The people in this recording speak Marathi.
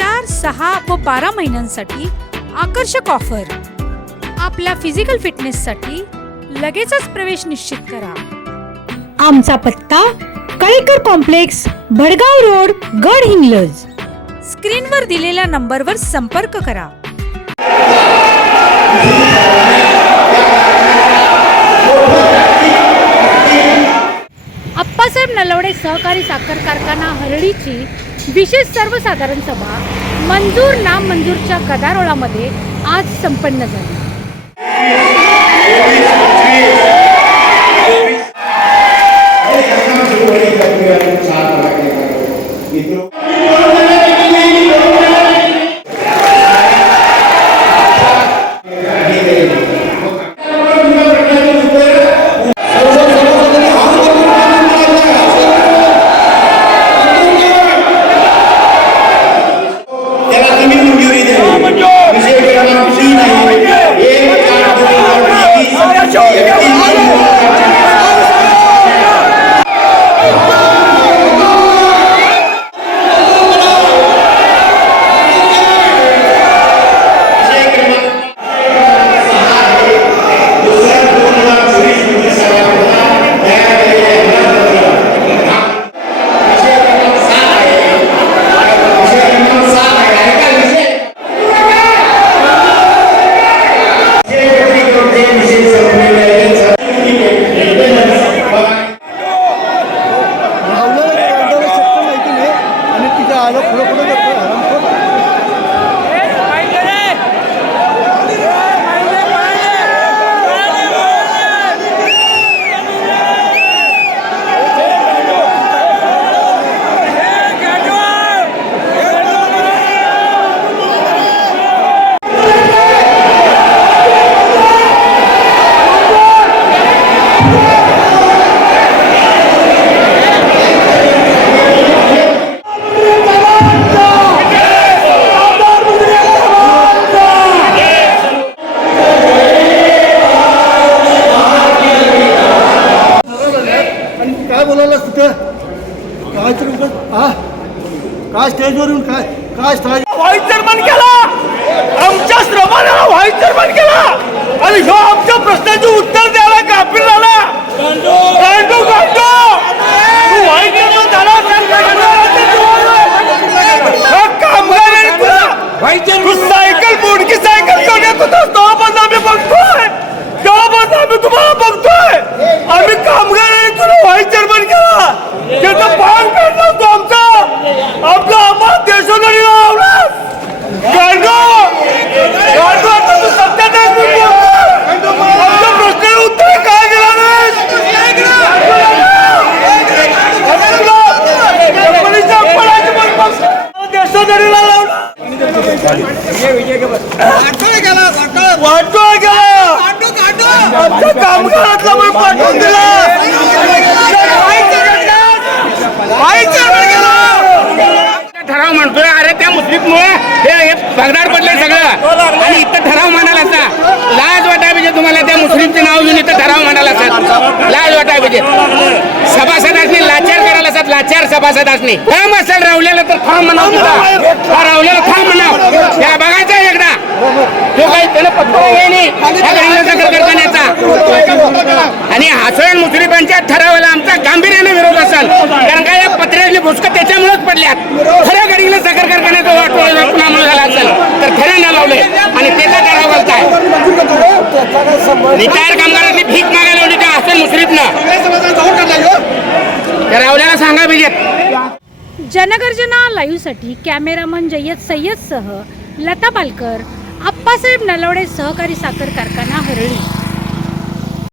चार सहा व बारा महिन्यांसाठी आकर्षक ऑफर. आपल्या फिजिकल फिटनेससाठी लगेचच प्रवेश निश्चित करा. आमचा पत्ता कळेकर कॉम्प्लेक्स भडगाव रोड गड हिंगलज. स्क्रीनवर दिलेल्या नंबरवर संपर्क करा. अप्पासाहेब नलवडे सहकारी साखर कारखाना हरळीची विशेष सर्वसाधारण सभा मंजूर ना मंजूरच्या गदारोळामध्ये आज संपन्न झाली. कुठं? काय तर काय स्टेजवरून काय काय स्टेज व्हाईस चेअरमन केला आमच्या श्रमाला व्हाईस चेअरमन केला आणि ह्यो आमच्या प्रश्नाचे उत्तर द्यायला कापीर झाला गांडू गांडू तू व्हाईस चेअरमन झाला ह्या कामगारांनी तुला- तू सायकल मोडकी सायकल घेऊन येत होतास तेव्हापासून आम्ही बघतोय तेव्हापासून आम्ही तुम्हाला बघतोय आम्ही कामगारांनी तुला व्हाईस चेअरमन केला त्याचं भाग पेटला तू आमचा आपला आम्हाला देशोधडी लावलास गांडू गांडू आता तू सत्यात आहेस तू बोलतोय. आमच्या प्रश्नाला उत्तर काय दिला नाहीस? आणि तुला कंपनीच्या अपमानाची पण बघ. देशोधडीला लावला वाटोळ गेला आमच्या कामगारातला पण पाठवून दिला ठराव म्हणतोय अरे त्या मुस्लिममुळे हे हे भगदाड पडले सगळं. आणि इथं ठराव म्हणाला असा. लाज वाटाय पाहिजे तुम्हाला त्या मुस्लिमचे नाव घेऊन इथं ठराव म्हणाला असतात लाज वाटाय पाहिजे. सभासद असणे लाचार करायला असतात लाचार सभासद असणे थांब असेल रावलेलं तर फॉर्म म्हणाव तुझा रावलेला मुस्क त्याच्यामुळेच पडल्यात. खऱ्या गाडीला साखर कारखान्याचा वाटोळा पुन्हा झाला असेल. तर खऱ्या ना लावले. आणि त्याचा काय बोलताय रिटायर कामगारांनी भीक मागायला लावली त्या हासोळ मुस्लिमनं त्या रावल्याला सांगा पाहिजेत जनगर्जना लाईव्हसाठी कॅमेरामन जय्यद सय्यदसह लता पालकर आप्पासाहेब नलवडे सहकारी साखर कारखाना हरळी.